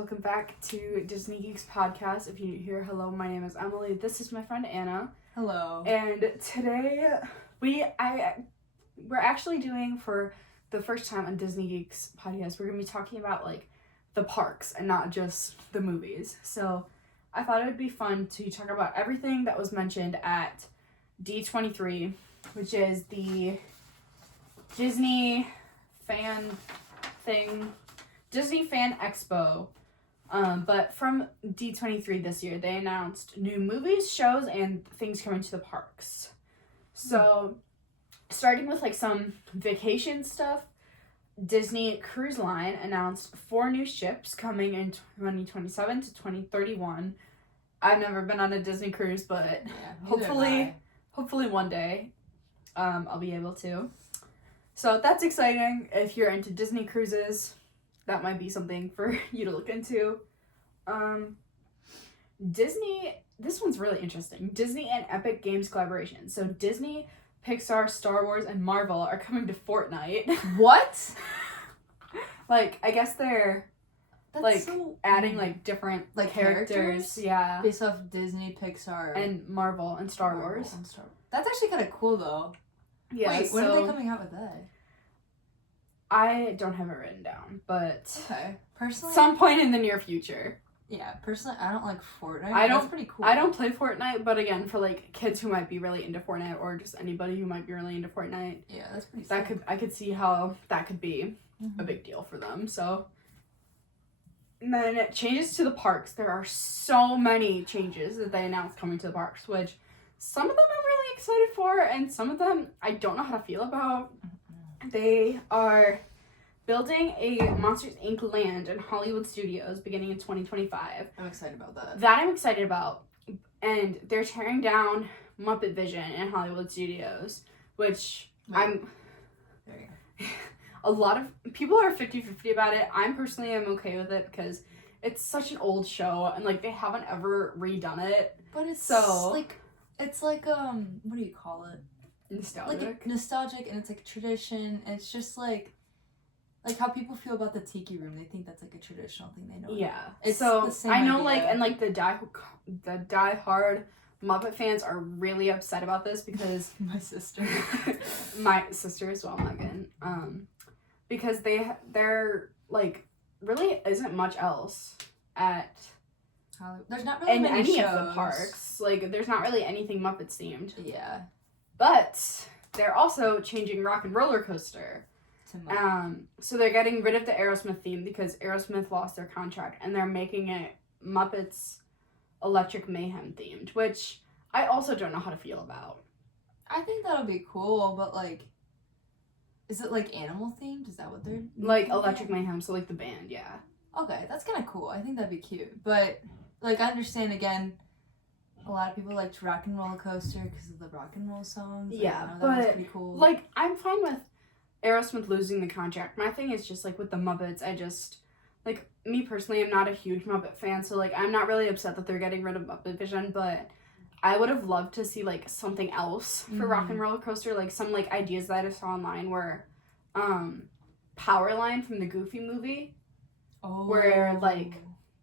Welcome back to Disney Geeks Podcast. If you're new here, hello, my name is Emily. This is my friend Anna. Hello. And today we're actually doing, for the first time on Disney Geeks Podcast, we're going to be talking about like the parks and not just the movies. So I thought it would be fun to talk about everything that was mentioned at D23, which is the Disney fan expo. But from D23 this year, they announced new movies, shows, and things coming to the parks. So, starting with like some vacation stuff, Disney Cruise Line announced 4 new ships coming in 2027 to 2031. I've never been on a Disney cruise, but hopefully one day, I'll be able to. So that's exciting. If you're into Disney cruises, that might be something for you to look into. Disney, this one's really interesting. Disney and Epic Games collaboration. So Disney, Pixar, Star Wars, and Marvel are coming to Fortnite. What? Like, I guess they're That's adding like different like characters. Yeah. based off Disney, Pixar, And Marvel and Star Wars. And That's actually kind of cool though. Yeah. Wait, when are they coming out with that? I don't have it written down, but Okay. Personally, some point in the near future. yeah. Personally, I don't like Fortnite. That's pretty cool. I don't play Fortnite, but again, for like kids who might be really into Fortnite or just anybody who might be really into Fortnite, Yeah, that's pretty. I could see how that could be a big deal for them. So, and then changes to the parks. There are so many changes that they announced coming to the parks, which some of them I'm really excited for, and some of them I don't know how to feel about. They are building a Monsters, Inc. land in Hollywood Studios beginning in 2025. I'm excited about that. That I'm excited about. And they're tearing down Muppet Vision in Hollywood Studios, which There you go. A lot of people are 50-50 about it. I personally am okay with it because it's such an old show and like they haven't ever redone it. But it's So- it's like what do you call it? Nostalgic. Like nostalgic, and it's like a tradition. And it's just like how people feel about the Tiki Room. They think that's like a traditional thing. They know. Yeah. It's So the same I know idea. like and like the die-hard Muppet fans are really upset about this because My sister. my sister as well, Megan. Because they're like really isn't much else at There's not really in many any shows. of the parks. Like there's not really anything Muppets themed. Yeah. But they're also changing Rock and Roller Coaster. So they're getting rid of the Aerosmith theme because Aerosmith lost their contract, and they're making it Muppets Electric Mayhem themed, which I also don't know how to feel about. I think that'll be cool, but like, is it like animal themed? Is that what they're Like making Electric it? Mayhem, so like the band, yeah. Okay, that's kind of cool. I think that'd be cute, but like I understand again. A lot of people liked Rock and Roller Coaster because of the rock and roll songs. Yeah, I know that but, was pretty cool. Like, I'm fine with Aerosmith losing the contract. My thing is just, like, with the Muppets, I just, like, me personally, I'm not a huge Muppet fan, so, like, I'm not really upset that they're getting rid of Muppet Vision, but I would have loved to see, like, something else for Rock and Roller Coaster. Like, some, like, ideas that I saw online were, Powerline from the Goofy movie, where, like,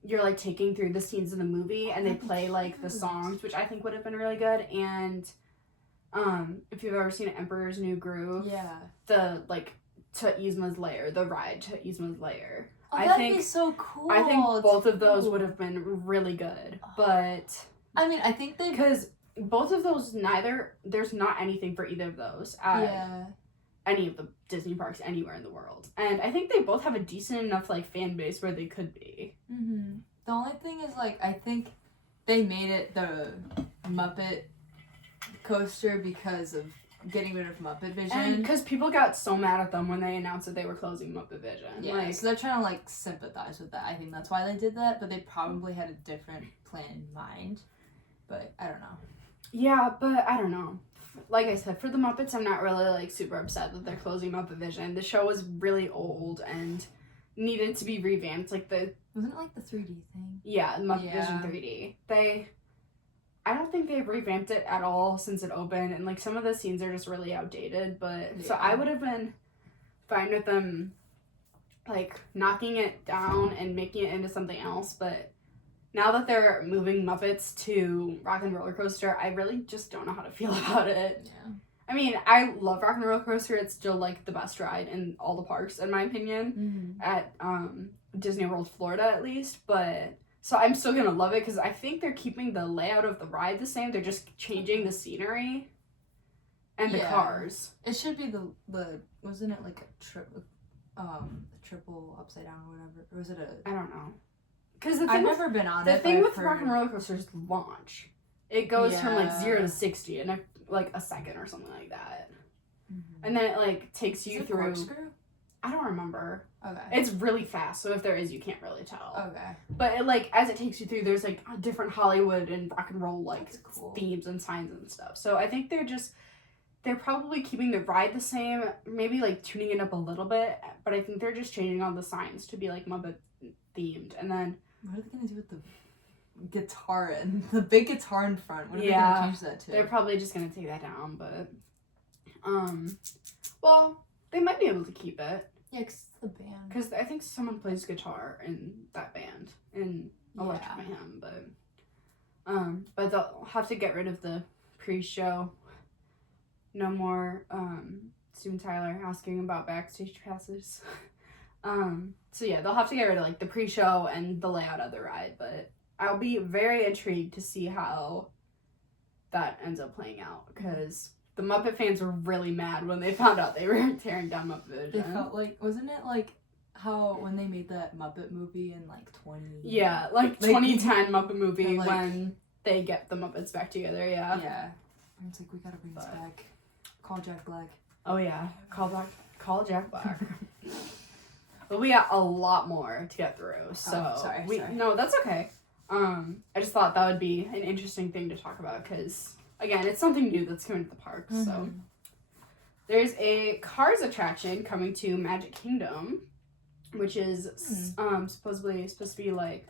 you're like taking through the scenes of the movie and they play like the songs, which I think would have been really good. And if you've ever seen Emperor's New Groove, yeah, the like to Yzma's Lair, the ride to Yzma's Lair. oh, I that'd think be so cool. I think both of those too. would have been really good, but I mean, I think they because both of those there's not anything for either of those at yeah. any of the Disney parks anywhere in the world, and I think they both have a decent enough like fan base where they could be. Mm-hmm. The only thing is, like, I think they made it the Muppet coaster because of getting rid of Muppet Vision. And because people got so mad at them when they announced that they were closing Muppet Vision. Yeah, Like, so they're trying to, like, sympathize with that. I think that's why they did that, but they probably had a different plan in mind. But I don't know. yeah, but I don't know. Like I said, for the Muppets, I'm not really, like, super upset that they're closing Muppet Vision. The show was really old and needed to be revamped. Like, Wasn't it, like, the 3D thing? yeah, Muppet Yeah. Vision 3D. I don't think they've revamped it at all since it opened, and, like, some of the scenes are just really outdated, but, so Yeah. I would have been fine with them like knocking it down and making it into something else, but now that they're moving Muppets to Rock and Roller Coaster, I really just don't know how to feel about it. Yeah. I mean, I love Rock and Roller Coaster. It's still like the best ride in all the parks, in my opinion, at Disney World, Florida, at least. But so I'm still gonna love it because I think they're keeping the layout of the ride the same. They're just changing the scenery and the cars. It should be the wasn't it like a triple upside down or whatever, or was it a? I don't know. Because I've never been on it. The thing with Rock and Roller Coaster is launch. It goes from like 0 to 60 in like a second or something like that. And then it like takes you through. Corkscrew? I don't remember. Okay. It's really fast, so if there is, you can't really tell. Okay. But it, like as it takes you through, there's like different Hollywood and rock and roll like cool. themes and signs and stuff. So I think they're probably keeping the ride the same, maybe like tuning it up a little bit, but I think they're just changing all the signs to be like Muppet themed. And then what are they gonna do with the guitar and the big guitar in front? What are they gonna change that to? They're probably just gonna take that down, but well, they might be able to keep it. Yeah, 'cause it's the band. Because I think someone plays guitar in that band in Electric Mayhem, but they'll have to get rid of the pre-show. No more Steven Tyler asking about backstage passes. So yeah, they'll have to get rid of like the pre-show and the layout of the ride, but I'll be very intrigued to see how that ends up playing out because the Muppet fans were really mad when they found out they were tearing down Muppet Vision. They felt like, wasn't it like how when they made that Muppet movie in like 20... Yeah, like 2010 Muppet movie like, when they get the Muppets back together, yeah. Yeah. And it's like, we gotta bring this back. Call Jack Black. Oh yeah, call Jack Black. But we got a lot more to get through, so sorry. No, that's okay. I just thought that would be an interesting thing to talk about because, again, it's something new that's coming to the park. So there's a Cars attraction coming to Magic Kingdom, which is supposedly supposed to be like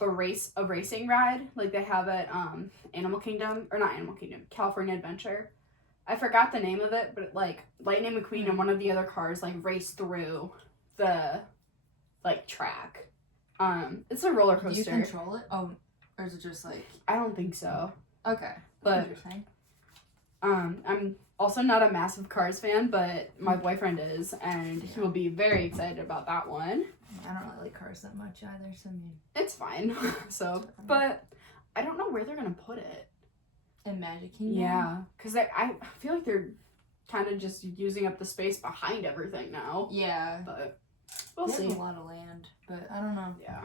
a racing ride like they have at California Adventure. I forgot the name of it, but like Lightning McQueen and one of the other cars like race through the like track. It's a roller coaster. Do you control it? Oh, or is it just like? I don't think so. Okay, but I'm also not a massive Cars fan, but my boyfriend is, and he will be very excited about that one. I don't really like Cars that much either, so I mean it's fine. So, but I don't know where they're gonna put it. In Magic Kingdom? Yeah, because I feel like they're kind of just using up the space behind everything now. Yeah. But we'll see. There's a lot of land, but I don't know. Yeah.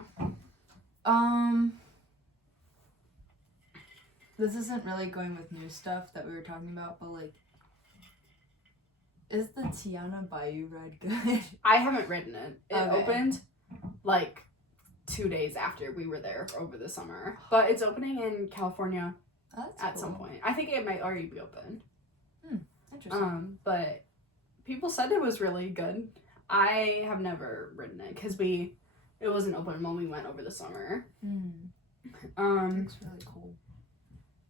This isn't really going with new stuff that we were talking about, but like, is the Tiana Bayou ride good? I haven't ridden it. It opened like 2 days after we were there over the summer, but it's opening in California. At some point. I think it might already be open. Interesting. But people said it was really good. I have never ridden it because it wasn't open when we went over the summer. Looks really cool.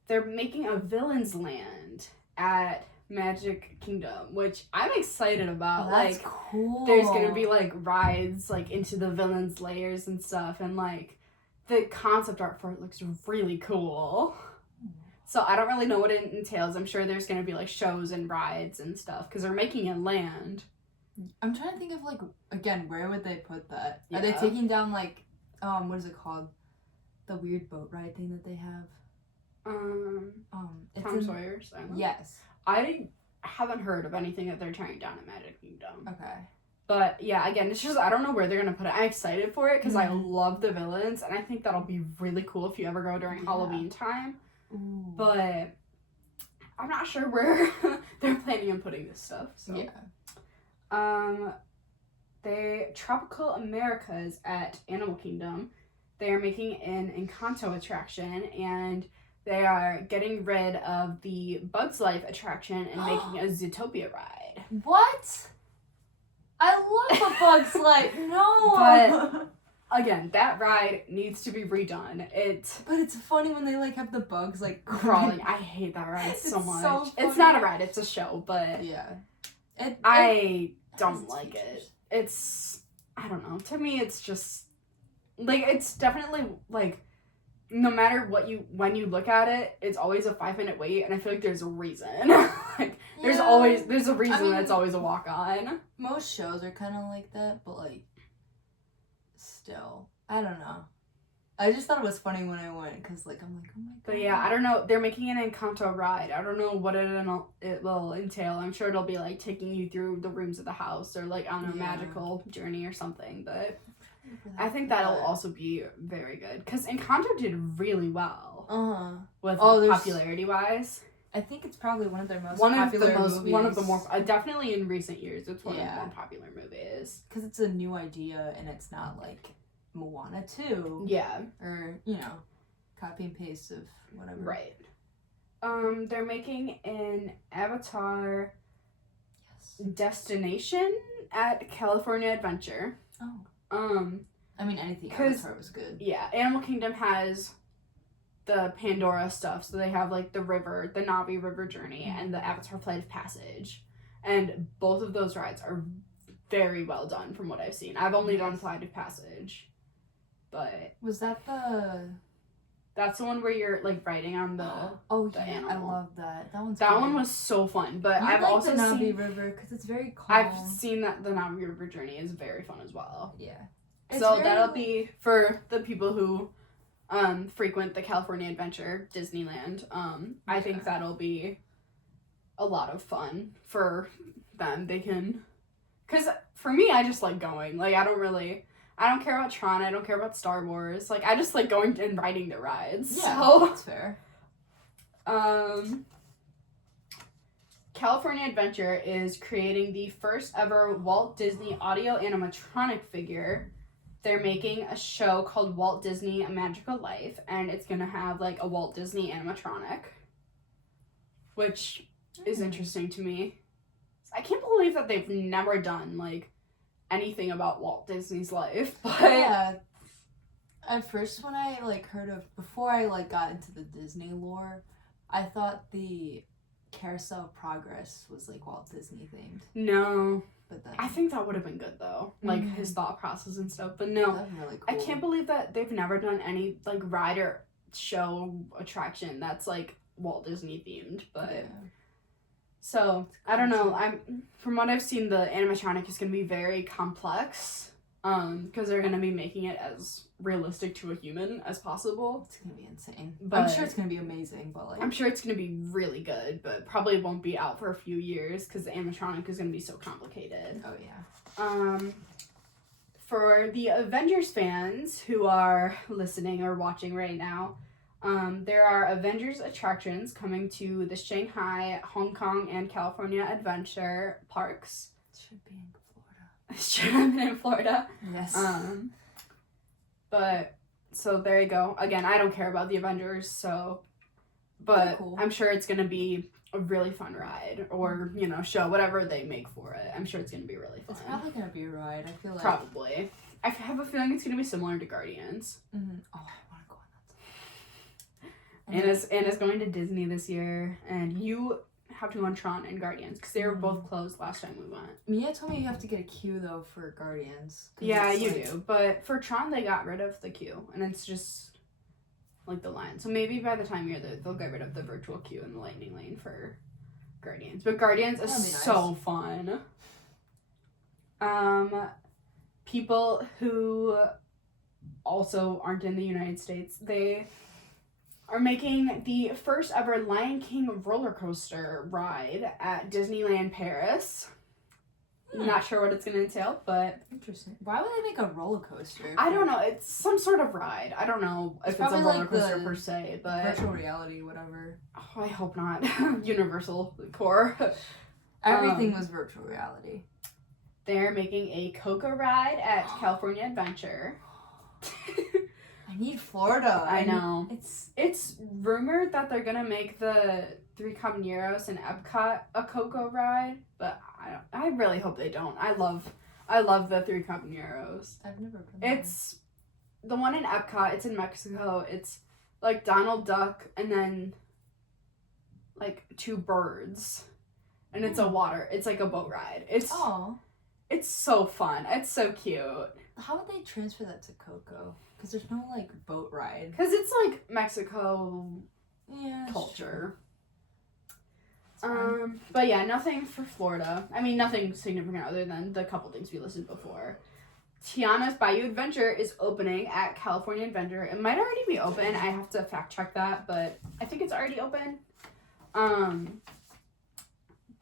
They're making a Villains Land at Magic Kingdom, which I'm excited about. Oh, that's cool. There's gonna be like rides like into the villains' layers and stuff, and like the concept art for it looks really cool. So I don't really know what it entails. I'm sure there's going to be like shows and rides and stuff because they're making it land. I'm trying to think of like, again, where would they put that? Yeah. Are they taking down like, what is it called? The weird boat ride thing that they have? It's Tom Sawyer's Island? Yes. I haven't heard of anything that they're tearing down at Magic Kingdom. Okay. But yeah, again, it's just, I don't know where they're going to put it. I'm excited for it because I love the villains and I think that'll be really cool if you ever go during Halloween time. Ooh. But I'm not sure where they're planning on putting this stuff. So yeah. They Tropical Americas at Animal Kingdom. They are making an Encanto attraction and they are getting rid of the Bugs Life attraction and making a Zootopia ride. What? I love a Bugs Life. No. But again, that ride needs to be redone. But it's funny when they like have the bugs like crawling. I hate that ride so much. So it's not a ride, it's a show, but yeah. I don't like it. I don't know. To me, it's just like it's definitely like no matter when you look at it, it's always a 5-minute wait, and I feel like there's a reason. Like there's a reason that it's always a walk on. Most shows are kind of like that, but like still, I don't know. I just thought it was funny when I went because like I'm like, oh my god. But yeah, I don't know. They're making an Encanto ride. I don't know what it will entail. I'm sure it'll be like taking you through the rooms of the house or like on a magical journey or something. But I think that'll also be very good because Encanto did really well. With popularity wise. I think it's probably one of their most popular movies. One of the more definitely in recent years. It's one of the more popular movies because it's a new idea and it's not like Moana 2. Yeah. Or, copy and paste of whatever. Right. They're making an Avatar destination at California Adventure. Oh. I mean, anything Avatar was good. Yeah. Animal Kingdom has the Pandora stuff. So they have, like, the river, the Na'vi River Journey, and the Avatar Flight of Passage. And both of those rides are very well done from what I've seen. I've only done Flight of Passage. But was that that's the one where you're like riding on the animal. I love that. That one was so fun. But I've like also the Na'vi seen River because it's very calm. I've seen that the Na'vi River journey is very fun as well. Yeah. So that'll be for the people who frequent the California Adventure Disneyland. I think that'll be a lot of fun for them. They can, because for me, I just like going. Like I don't care about Tron. I don't care about Star Wars. Like, I just like going and riding the rides. Yeah, so, that's fair. California Adventure is creating the first ever Walt Disney audio animatronic figure. They're making a show called Walt Disney: A Magical Life, and it's gonna have like a Walt Disney animatronic, which is interesting to me. I can't believe that they've never done like anything about Walt Disney's life, but yeah. At first, when I before I got into the Disney lore, I thought the Carousel of Progress was like Walt Disney themed. No, but then I think that would have been good though, like his thought process and stuff. But no, that'd be really cool. I can't believe that they've never done any like ride or show attraction that's like Walt Disney themed, but. Yeah. So, I don't know, from what I've seen, the animatronic is going to be very complex, because they're going to be making it as realistic to a human as possible. It's going to be insane. But I'm sure it's going to be amazing, but I'm sure it's going to be really good, but probably won't be out for a few years, because the animatronic is going to be so complicated. Oh, yeah. For the Avengers fans who are listening or watching right now, there are Avengers attractions coming to the Shanghai, Hong Kong, and California Adventure parks. Should be in Florida. Should have been in Florida. Yes. But, so there you go. Again, I don't care about the Avengers, so, but cool. I'm sure it's going to be a really fun ride, or, show, whatever they make for it. I'm sure it's going to be really fun. It's probably going to be a ride, I feel like. Probably. I have a feeling it's going to be similar to Guardians. Mm-hmm. Oh, Anna's going to Disney this year, and you have to go on Tron and Guardians, because they were both closed last time we went. Mia told me you have to get a queue, though, for Guardians. Yeah, you do, but for Tron, they got rid of the queue, and it's just, like, the line. So maybe by the time you're there, they'll get rid of the virtual queue in the lightning lane for Guardians. But Guardians is so fun. People who also aren't in the United States, they are making the first ever Lion King roller coaster ride at Disneyland Paris. Not sure what it's going to entail, but... Interesting. Why would they make a roller coaster? I don't know. It's some sort of ride. I don't know if it's a roller coaster per se, but... Virtual reality, whatever. Oh, I hope not. Universal core. Everything was virtual reality. They're making a Coco ride at California Adventure. I need Florida. I know. It's rumored that they're gonna make the Three Caballeros and Epcot a Coco ride, but I really hope they don't. I love the Three Caballeros. I've never been there. It's the one in Epcot. It's in Mexico. It's like Donald Duck and then like two birds, and it's a water. It's like a boat ride. It's so fun. It's so cute. How would they transfer that to Coco? Because there's no, like, boat ride. Because it's, like, Mexico culture. But yeah, nothing for Florida. I mean, nothing significant other than the couple things we listed before. Tiana's Bayou Adventure is opening at California Adventure. It might already be open. I have to fact check that, but I think it's already open.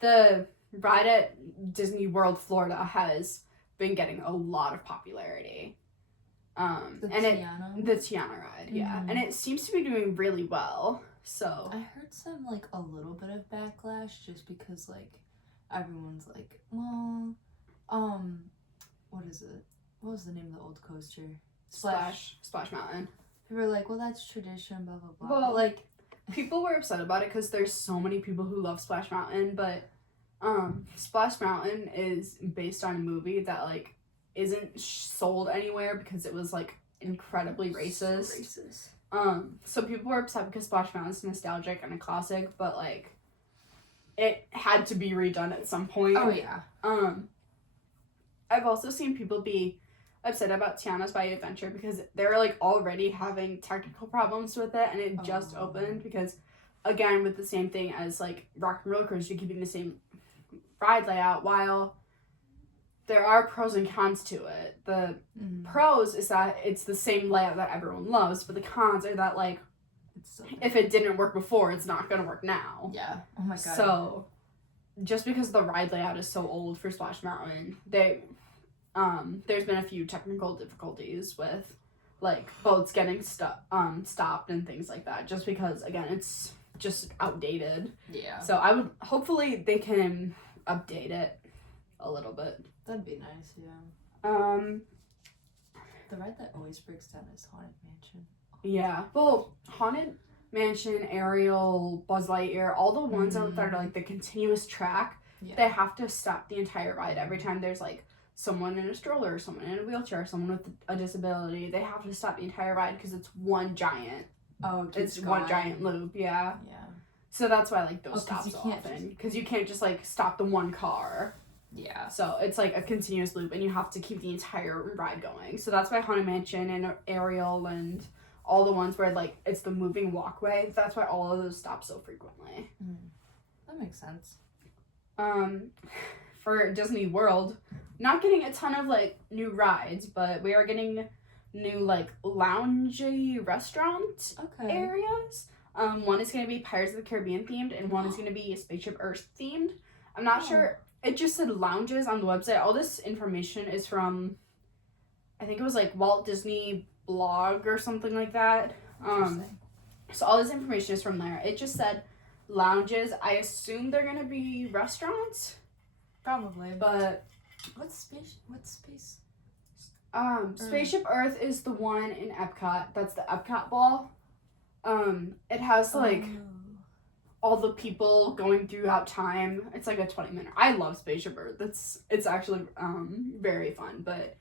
The ride at Disney World Florida has been getting a lot of popularity. The Tiana ride, yeah. And it seems to be doing really well. So I heard some, like, a little bit of backlash just because, like, everyone's like, well, what is it? What was the name of the old coaster? Splash Mountain. People were like, well, that's tradition, blah, blah, blah. Well, but, like, people were upset about it because there's so many people who love Splash Mountain, but Splash Mountain is based on a movie that, like, isn't sold anywhere because it was, like, incredibly racist. So people were upset because Splash Mountain's nostalgic and a classic, but, like, it had to be redone at some point. Oh, yeah. I've also seen people be upset about Tiana's Bayou Adventure because they're, like, already having technical problems with it, and it just opened because, again, with the same thing as, like, Rock and Roller Coaster, you're keeping the same ride layout, while there are pros and cons to it. The pros is that it's the same layout that everyone loves, but the cons are that, like, if it didn't work before, it's not going to work now. Yeah. Oh my god. So, just because the ride layout is so old for Splash Mountain, there's been a few technical difficulties with, like, boats getting stopped and things like that, just because, again, it's just outdated. Yeah. So hopefully they can update it a little bit. That'd be nice, yeah. The ride that always breaks down is Haunted Mansion. Yeah. Well, Haunted Mansion, Ariel, Buzz Lightyear, all the ones out that are, like, the continuous track, they have to stop the entire ride every time there's, like, someone in a stroller, someone in a wheelchair, someone with a disability. They have to stop the entire ride because it's one giant. It's one giant loop, yeah. Yeah. So that's why, like, those stop so often. Because you can't just, like, stop the one car. Yeah. So it's, like, a continuous loop, and you have to keep the entire ride going. So that's why Haunted Mansion and Ariel and all the ones where, like, it's the moving walkway, that's why all of those stop so frequently. That makes sense. For Disney World, not getting a ton of, like, new rides, but we are getting new, like, loungy restaurant areas. One is going to be Pirates of the Caribbean themed, and one is going to be Spaceship Earth themed. I'm not sure. It just said lounges on the website. All this information is from, I think it was, like, Walt Disney blog or something like that. So all this information is from there. It just said lounges. I assume they're going to be restaurants. Probably. But What's space? Spaceship Earth is the one in Epcot. That's the Epcot ball. It has, like, all the people going throughout time. It's like a 20-minute. I love Spaceship Earth. It's actually very fun, but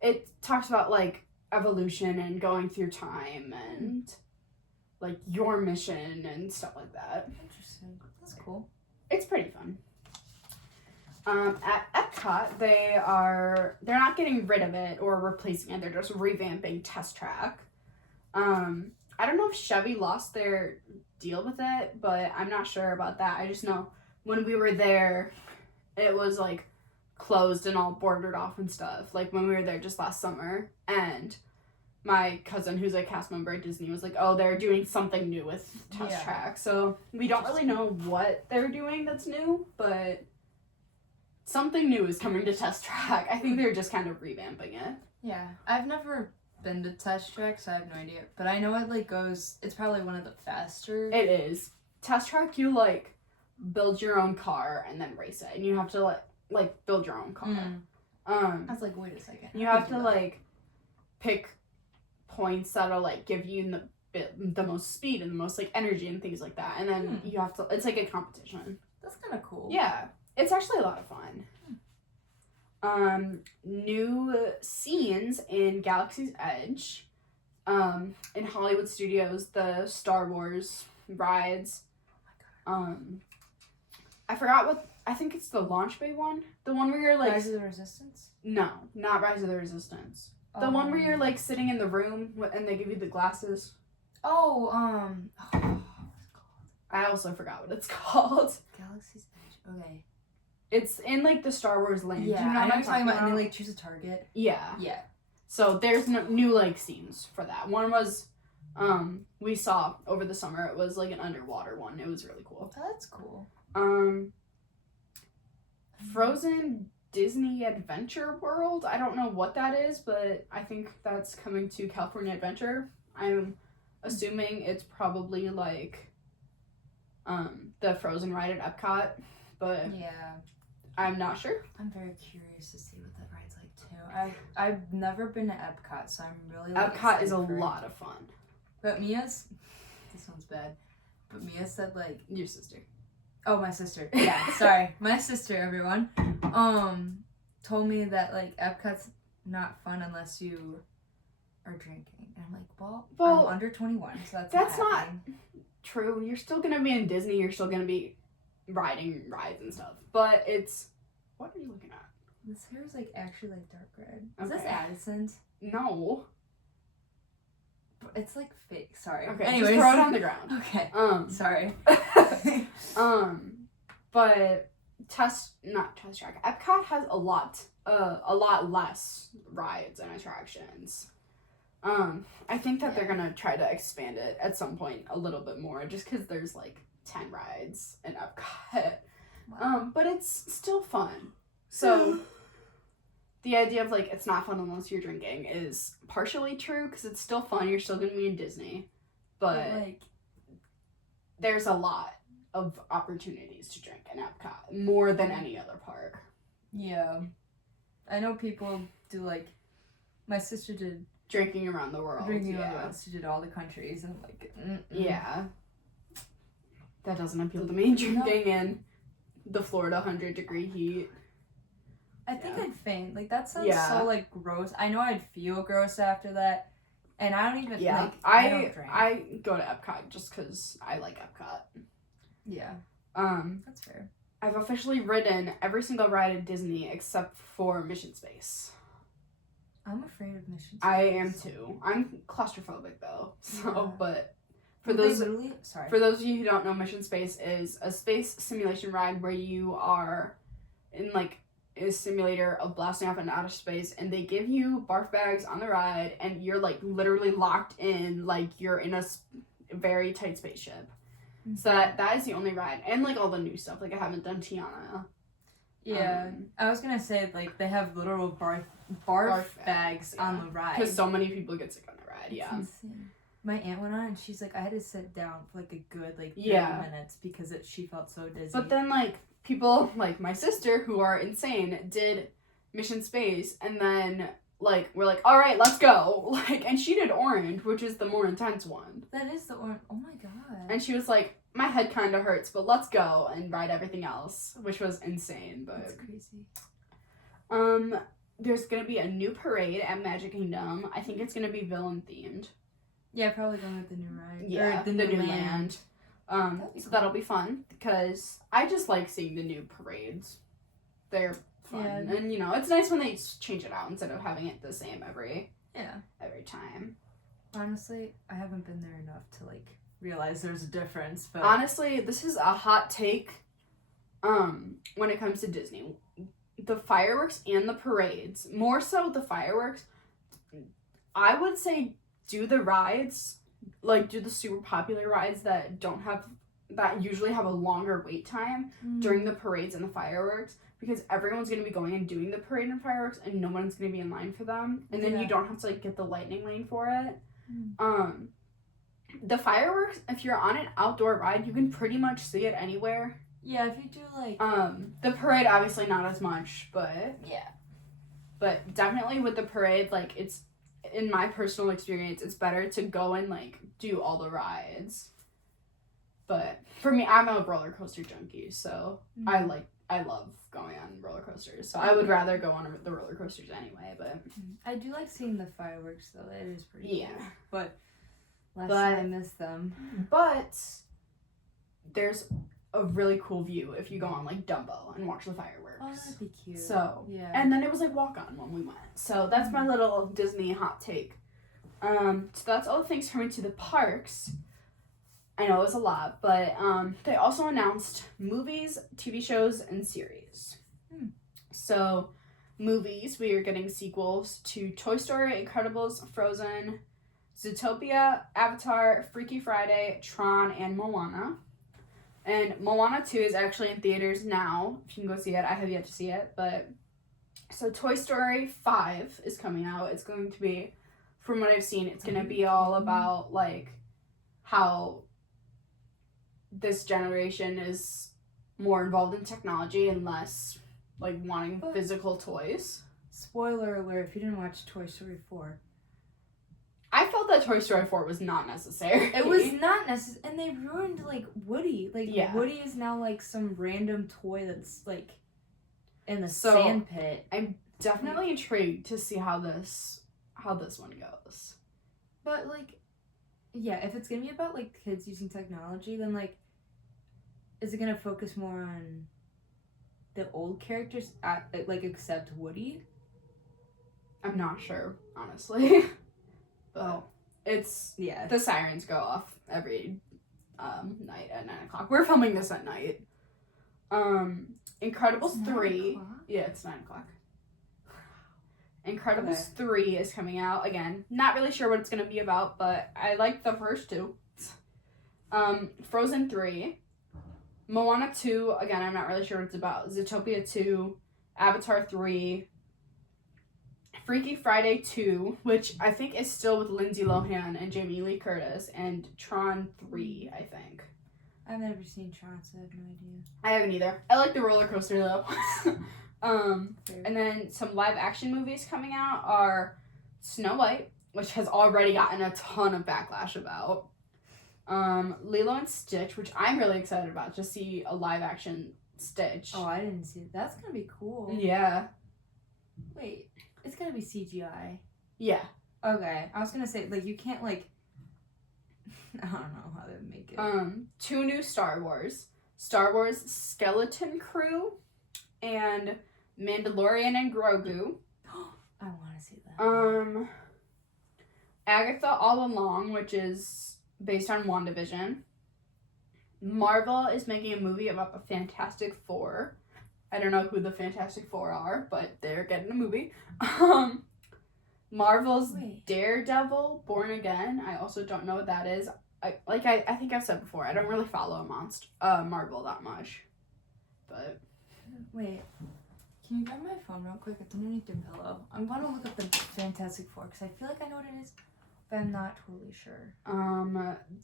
it talks about, like, evolution and going through time and, like, your mission and stuff like that. Interesting. That's cool. It's pretty fun. At Epcot, they're not getting rid of it or replacing it. They're just revamping Test Track. I don't know if Chevy lost their deal with it, but I'm not sure about that. I just know when we were there, it was, like, closed and all boarded off and stuff. Like, when we were there just last summer, and my cousin, who's a cast member at Disney, was like, oh, they're doing something new with Test Track. So we don't really know what they're doing that's new, but something new is coming to Test Track. I think they're just kind of revamping it. Yeah. I've never been to Test Track, so I have no idea. But I know it, like, goes... It's probably one of the faster... It is. Test Track, you, like, build your own car and then race it. And you have to, like build your own car. I was like, wait a second. You have to, like, pick points that'll, like, give you the most speed and the most, like, energy and things like that. And then you have to... It's, like, a competition. That's kind of cool. Yeah. It's actually a lot of fun. New scenes in Galaxy's Edge. In Hollywood Studios, the Star Wars rides. I forgot what I think it's the Launch Bay one. The one where you're like... Rise of the Resistance? No, not Rise of the Resistance. The one where you're like sitting in the room and they give you the glasses. Oh, what's it called? I also forgot what it's called. Galaxy's Edge. Okay. It's in like the Star Wars land. Yeah, Do you know I know what what you're talking about. And they like choose a target. Yeah. Yeah. So there's no, new like scenes for that. One was, we saw over the summer. It was like an underwater one. It was really cool. Oh, that's cool. Frozen Disney Adventure World. I don't know what that is, but I think that's coming to California Adventure. I'm assuming it's probably like the Frozen ride at Epcot, but yeah, I'm not sure. I'm very curious to see what that ride's like too. I've never been to Epcot, so I'm really like, Epcot is a lot of fun. But this sounds bad, but Mia said like your sister. Oh, my sister. Yeah, sorry. My sister, everyone, told me that, like, Epcot's not fun unless you are drinking. And I'm like, well, I'm under 21, so that's not true. You're still going to be in Disney. You're still going to be riding rides and stuff. But it's... What are you looking at? This hair is, like, actually, like, dark red. Is Okay. this Addison's? No. It's, like, fake. Sorry. Okay, anyways. just throw it on the ground. Okay. Sorry. But not Test Track. Epcot has a lot less rides and attractions. I think that they're gonna try to expand it at some point a little bit more, just because there's like 10 rides in Epcot. Wow. But it's still fun. So the idea of like it's not fun unless you're drinking is partially true, because it's still fun. You're still gonna be in Disney, but like there's a lot of opportunities to drink in Epcot, more than any other park. Yeah. I know people do, like, my sister did Drinking around the world. Drinking around the world. She did all the countries, and like, yeah. That doesn't appeal to me. Drinking in the Florida 100-degree heat. I think I'd faint. Like, that sounds so, like, gross. I know I'd feel gross after that. And I don't even, like, I don't drink. I go to Epcot just because I like Epcot. Yeah. That's fair. I've officially ridden every single ride at Disney except for Mission Space. I'm afraid of Mission Space. I am too. I'm claustrophobic though. So, but for for those of you who don't know, Mission Space is a space simulation ride where you are in like a simulator of blasting off into outer space, and they give you barf bags on the ride, and you're like literally locked in, like you're in a very tight spaceship. Mm-hmm. So that is the only ride, and like all the new stuff. Like I haven't done Tiana. Yeah, I was gonna say like they have literal barf bags on the ride because so many people get sick on the ride. Yeah. Insane. My aunt went on and she's like, I had to sit down for like a good 30 minutes because she felt so dizzy. But then like people like my sister who are insane did Mission Space, and then like we're like, all right, let's go. Like, and she did Orange, which is the more intense one. That is the Orange. Oh my god. And she was like, my head kind of hurts, but let's go and ride everything else, which was insane. But that's crazy. There's gonna be a new parade at Magic Kingdom. I think it's gonna be villain themed. Yeah, probably going with the new ride. Yeah, or the new land. So that'll be fun because I just like seeing the new parades. They're fun, and you know it's nice when they change it out instead of having it the same every time. Honestly, I haven't been there enough to like realize there's a difference. But honestly, this is a hot take. When it comes to Disney, the fireworks and the parades, more so the fireworks, I would say do the rides, like do the super popular rides that usually have a longer wait time during the parades and the fireworks, because everyone's going to be going and doing the parade and fireworks and no one's going to be in line for them, and then you don't have to like get the lightning lane for it. The fireworks, if you're on an outdoor ride, you can pretty much see it anywhere. Yeah, if you do like the parade, obviously not as much, but but definitely with the parade, like it's, in my personal experience, it's better to go and like do all the rides. But for me, I'm a roller coaster junkie, so I love going on roller coasters. So I would rather go on the roller coasters anyway. But I do like seeing the fireworks though. It is pretty cool. But last but time I missed them. But there's a really cool view if you go on like Dumbo and watch the fireworks. Oh, that'd be cute. So yeah. And then it was like walk on when we went. So that's my little Disney hot take. So that's all the things coming to the parks. I know it was a lot, but they also announced movies, TV shows, and series. So movies, we are getting sequels to Toy Story, Incredibles, Frozen, Zootopia, Avatar, Freaky Friday, Tron, and Moana. And Moana 2 is actually in theaters now. If you can go see it. I have yet to see it. But so Toy Story 5 is coming out. It's going to be, from what I've seen, it's going to be all about like how this generation is more involved in technology and less like wanting physical toys. Spoiler alert, if you didn't watch Toy Story 4. I felt that Toy Story 4 was not necessary. It was not necessary, and they ruined, like, Woody. Like, Woody is now, like, some random toy that's, like, in the sand pit. I'm definitely intrigued to see how this one goes. But, like, yeah, if it's gonna be about, like, kids using technology, then, like, is it gonna focus more on the old characters, except Woody? I'm not sure, honestly. Well, it's yeah. The sirens go off every night at 9:00. We're filming this at night. Incredibles 3. Yeah, it's 9:00. Incredibles 3 is coming out again. Not really sure what it's gonna be about, but I like the first two. Frozen 3, Moana 2. Again, I'm not really sure what it's about. Zootopia 2, Avatar 3. Freaky Friday 2, which I think is still with Lindsay Lohan and Jamie Lee Curtis, and Tron 3, I think. I've never seen Tron, so I have no idea. I haven't either. I like the roller coaster though. And then some live action movies coming out are Snow White, which has already gotten a ton of backlash about. Lilo and Stitch, which I'm really excited about, to see a live action Stitch. Oh, I didn't see it. That's gonna be cool. Yeah. Wait. It's gonna be CGI. Yeah. Okay. I was gonna say, like, you can't, like... I don't know how to make it. 2 new Star Wars. Star Wars Skeleton Crew and Mandalorian and Grogu. I want to see that. Agatha All Along, which is based on WandaVision. Marvel is making a movie about the Fantastic Four. I don't know who the Fantastic Four are, but they're getting a movie. Marvel's Daredevil, Born Again. I also don't know what that is. I think I've said before, I don't really follow Marvel that much. But wait, can you grab my phone real quick? It's underneath your pillow. I'm gonna look up the Fantastic Four because I feel like I know what it is, but I'm not totally sure.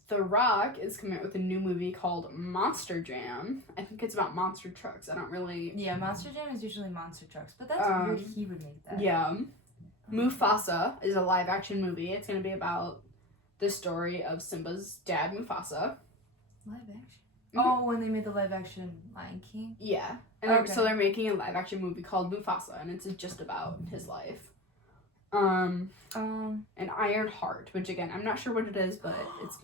The Rock is coming out with a new movie called Monster Jam. I think it's about monster trucks. I don't really... Yeah, Monster Jam is usually monster trucks, but that's weird he would make that. Yeah. Mufasa is a live action movie. It's going to be about the story of Simba's dad, Mufasa. Live action? Mm-hmm. Oh, when they made the live action Lion King? Yeah. And so they're making a live action movie called Mufasa, and it's just about his life. And Iron Heart, which again, I'm not sure what it is, but it's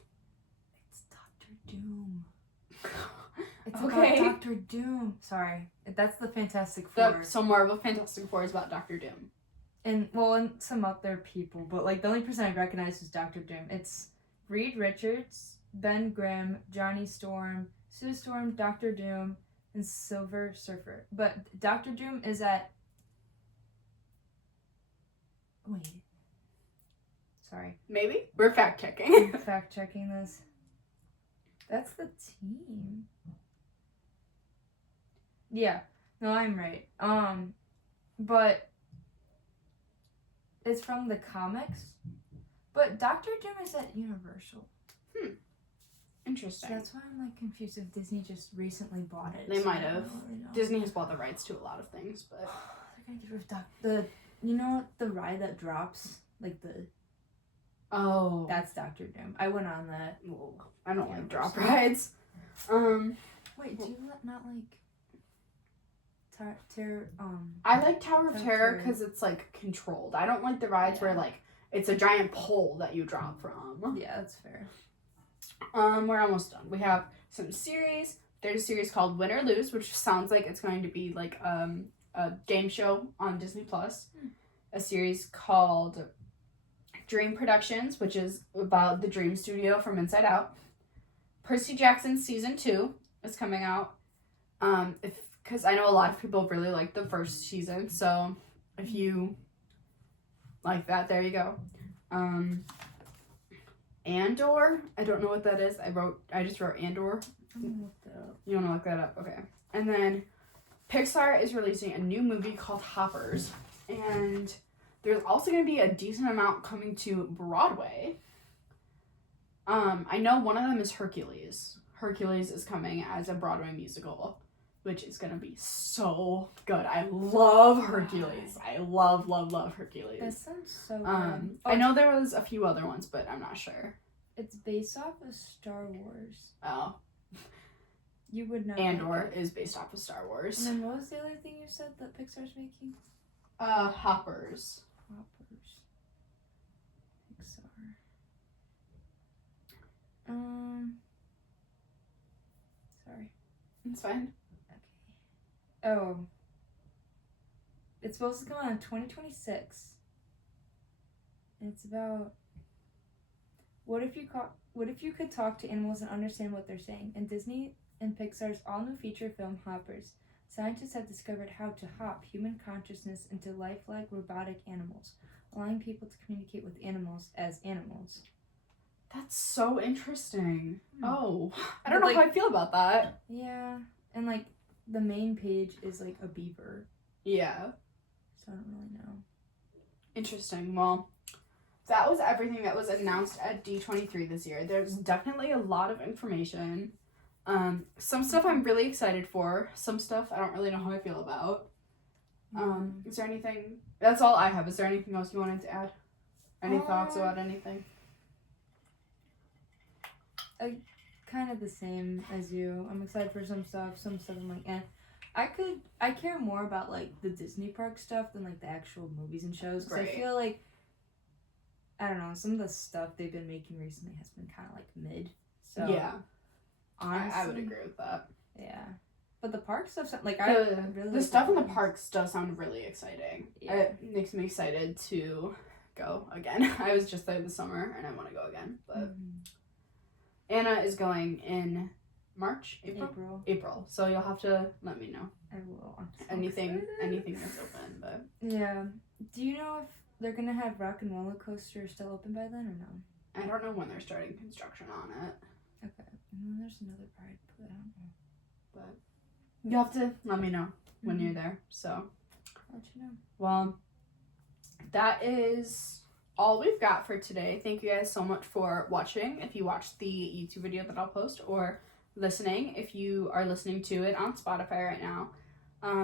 Dr. Doom. It's okay. about Dr. Doom. Sorry. That's the Fantastic Four. So Marvel Fantastic Four is about Dr. Doom. And some other people, but like the only person I recognize is Dr. Doom. It's Reed Richards, Ben Grimm, Johnny Storm, Sue Storm, Dr. Doom, and Silver Surfer. But Dr. Doom is at... Wait. Sorry. Maybe? We're fact checking. Fact checking this. That's the team. Yeah. No, I'm right. But it's from the comics. But Dr. Doom is at Universal. Interesting. So that's why I'm like confused if Disney just recently bought it. They might have. Disney has bought the rights to a lot of things, but they're gonna get rid of you know the ride that drops, like the... Oh. That's Dr. Doom. I went on that. Well, I don't like drop rides. Wait, do you not like I like Tower of Terror because it's like controlled. I don't like the rides where like it's a giant pole that you drop from. Yeah, that's fair. We're almost done. We have some series, there's a series called Win or Lose, which sounds like it's going to be like a game show on Disney Plus. A series called Dream Productions, which is about the Dream Studio from Inside Out. Percy Jackson season 2 is coming out. Because I know a lot of people really like the first season, so if you like that, there you go. Andor, I don't know what that is. I just wrote Andor. I'm gonna look that up. You want to look that up? Okay. And then Pixar is releasing a new movie called Hoppers, and there's also going to be a decent amount coming to Broadway. I know one of them is Hercules. Hercules is coming as a Broadway musical, which is going to be so good. I love Hercules. I love Hercules. That sounds so good. I know there was a few other ones, but I'm not sure. It's based off of Star Wars. Oh. You would know. Andor is based off of Star Wars. And then what was the other thing you said that Pixar's making? Hoppers. Hoppers. Pixar. Sorry. It's fine. Okay. Oh. It's supposed to come out in 2026. And it's about what if you could talk to animals and understand what they're saying? In Disney and Pixar's all-new feature film Hoppers, scientists have discovered how to hop human consciousness into lifelike robotic animals, allowing people to communicate with animals as animals. That's so interesting. Oh, I But, don't know like- how I feel about that. Yeah, and like the main page is like a beaver, Yeah. so I don't really know. Interesting. Well, that was everything that was announced at D23 this year. There's definitely a lot of information. Some stuff I'm really excited for. Some stuff I don't really know how I feel about. Is there anything? That's all I have. Is there anything else you wanted to add? Any thoughts about anything? Kind of the same as you. I'm excited for some stuff. Some stuff I'm like, I care more about like the Disney park stuff than like the actual movies and shows. Because I Right. feel like, I don't know, some of the stuff they've been making recently has been kind of like mid. So Yeah, honestly, I would agree with that. Yeah, but the park stuff, like The stuff in the parks does sound really exciting. Yeah. It makes me excited to go again. I was just there this summer and I want to go again. But Anna is going in March, April. So you'll have to let me know I will. I'm so anything excited. that's open. But Yeah. Do you know if they're gonna have Rock and Roller Coaster still open by then or no? I don't know when they're starting construction on it. Okay. And then there's another part, but I don't know. But you'll have to let me know when you're there. So I'll let you know. well, that is all we've got for today. Thank you guys so much for watching. If you watched the YouTube video that I'll post, or listening, if you are listening to it on Spotify right now,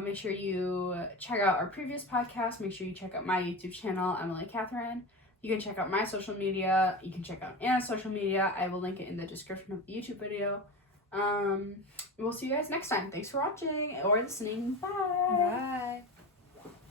make sure you check out our previous podcast. Make sure you check out my YouTube channel, Emily Catherine. You can check out my social media. You can check out Anna's social media. I will link it in the description of the YouTube video. We'll see you guys next time. Thanks for watching or listening. Bye. Bye.